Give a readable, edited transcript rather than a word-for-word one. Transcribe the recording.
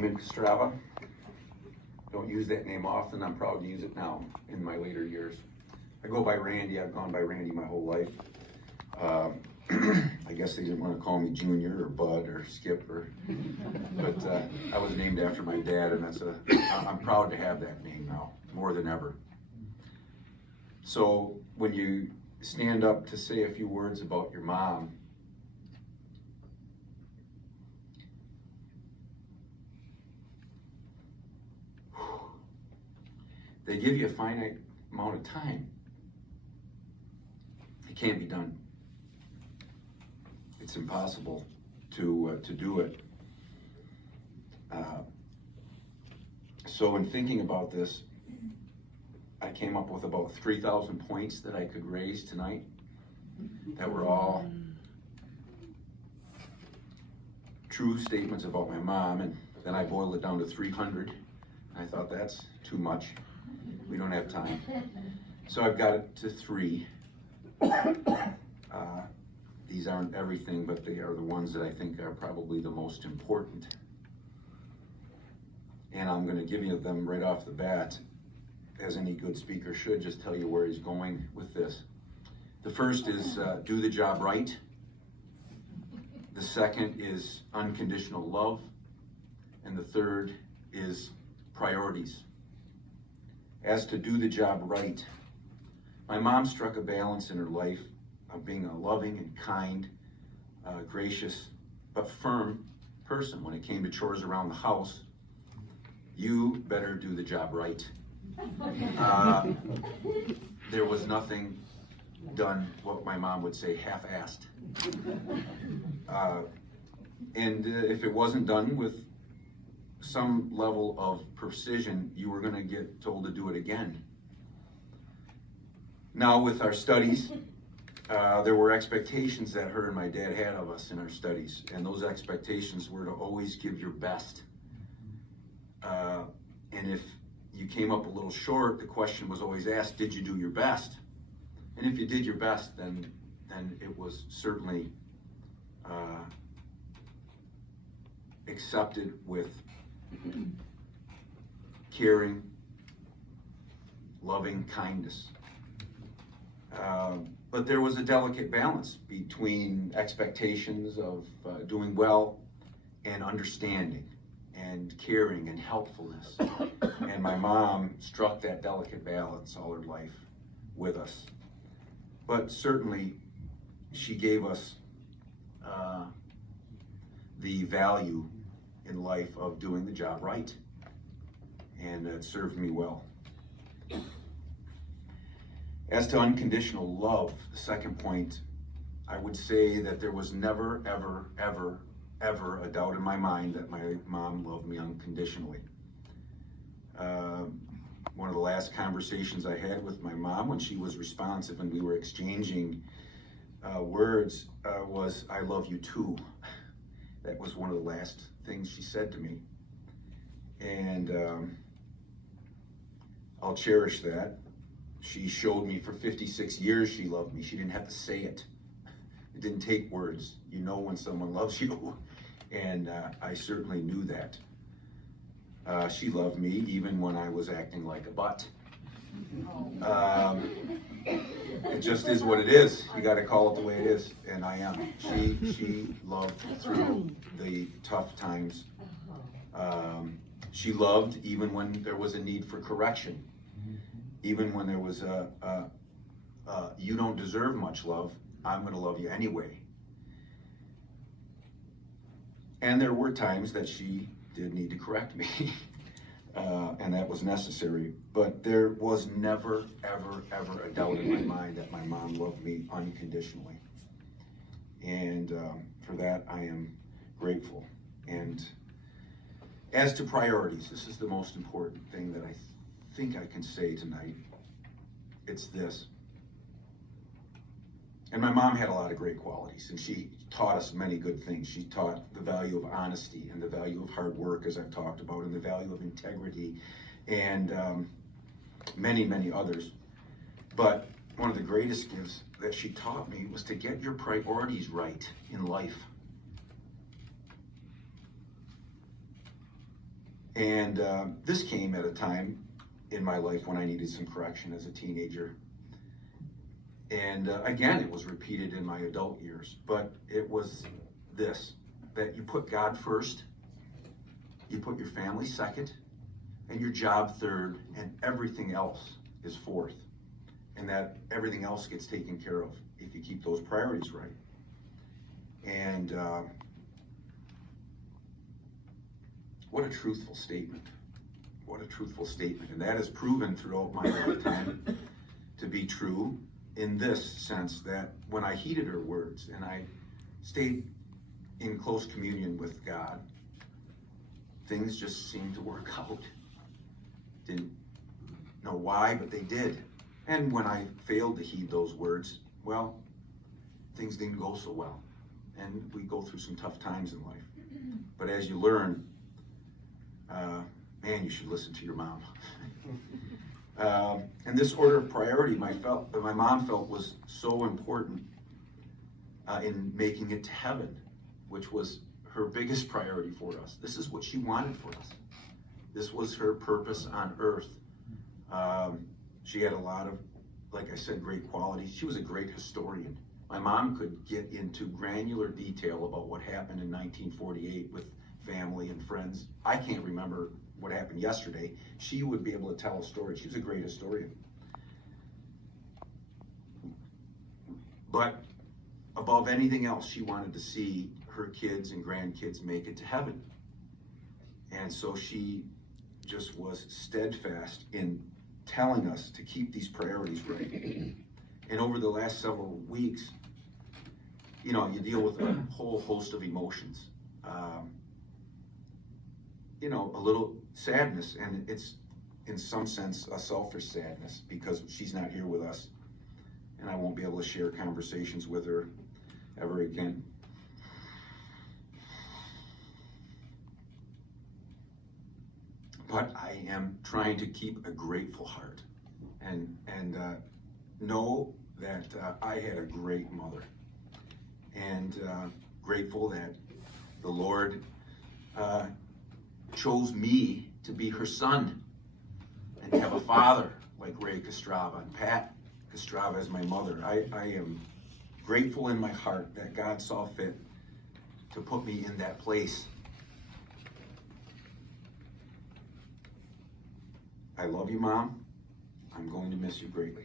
Raymond Strava. Don't use that name often. I'm proud to use it now in my later years. I go by Randy. I've gone by Randy my whole life. I guess they didn't want to call me Junior or Bud or Skip, but I was named after my dad, and I'm proud to have that name now, more than ever. So when you stand up to say a few words about your mom, they give you a finite amount of time. It can't be done. It's impossible to do it. So in thinking about this, I came up with about 3,000 points that I could raise tonight that were all true statements about my mom, and then I boiled it down to 300. I thought that's too much. We don't have time. So I've got it to 3. These aren't everything, but they are the ones that I think are probably the most important. And I'm going to give you them right off the bat, as any good speaker should, just tell you where he's going with this. The first is do the job right. The second is unconditional love. And the third is priorities. As to do the job right, my mom struck a balance in her life of being a loving and kind, gracious, but firm person. When it came to chores around the house, you better do the job right. There was nothing done, what my mom would say, half-assed. And if it wasn't done with some level of precision, you were going to get told to do it again. Now with our studies, there were expectations that her and my dad had of us in our studies, and those expectations were to always give your best. And if you came up a little short, the question was always asked, did you do your best? And if you did your best, then it was certainly accepted with caring, loving kindness. But there was a delicate balance between expectations of doing well and understanding and caring and helpfulness. And my mom struck that delicate balance all her life with us. But certainly she gave us the value in life of doing the job right. And it served me well. As to unconditional love, the second point, I would say that there was never, ever, ever, ever a doubt in my mind that my mom loved me unconditionally. One of the last conversations I had with my mom when she was responsive and we were exchanging words was, "I love you too." That was one of the last things she said to me. And I'll cherish that. She showed me for 56 years she loved me. She didn't have to say it. It didn't take words. You know when someone loves you. And I certainly knew that. She loved me even when I was acting like a butt. It just is what it is. You got to call it the way it is, and I am. She loved through the tough times. She loved even when there was a need for correction. Even when there was you don't deserve much love, I'm going to love you anyway. And there were times that she did need to correct me, and that was necessary. But there was never, ever, ever a doubt in my mind that my mom loved me unconditionally. And for that, I am grateful. And as to priorities, this is the most important thing that I think I can say tonight. It's this. And my mom had a lot of great qualities, and she taught us many good things. She taught the value of honesty and the value of hard work, as I've talked about, and the value of integrity, and many, many others. But one of the greatest gifts that she taught me was to get your priorities right in life. And this came at a time in my life when I needed some correction as a teenager. And again, it was repeated in my adult years, but it was this, that you put God first, you put your family second, and your job third, and everything else is fourth. And that everything else gets taken care of if you keep those priorities right. And what a truthful statement. What a truthful statement. And that has proven throughout my lifetime to be true in this sense, that when I heeded her words and I stayed in close communion with God, things just seemed to work out. Didn't know why, but they did. And when I failed to heed those words, well, things didn't go so well. And we go through some tough times in life. But as you learn, man, you should listen to your mom. And this order of priority, my mom felt was so important in making it to heaven, which was her biggest priority for us. This is what she wanted for us. This was her purpose on earth. She had a lot of, like I said, great qualities. She was a great historian. My mom could get into granular detail about what happened in 1948 with family and friends. I can't remember what happened yesterday. She would be able to tell a story. She was a great historian. But above anything else, she wanted to see her kids and grandkids make it to heaven. And so she just was steadfast in telling us to keep these priorities right. And over the last several weeks, you know, you deal with a whole host of emotions. You know, a little sadness, and it's in some sense a selfish sadness because she's not here with us, and I won't be able to share conversations with her ever again. But I am trying to keep a grateful heart and know that I had a great mother, and grateful that the Lord chose me to be her son and to have a father like Ray Kostrava and Pat Kostrava as my mother. I am grateful in my heart that God saw fit to put me in that place. I love you, Mom. I'm going to miss you greatly.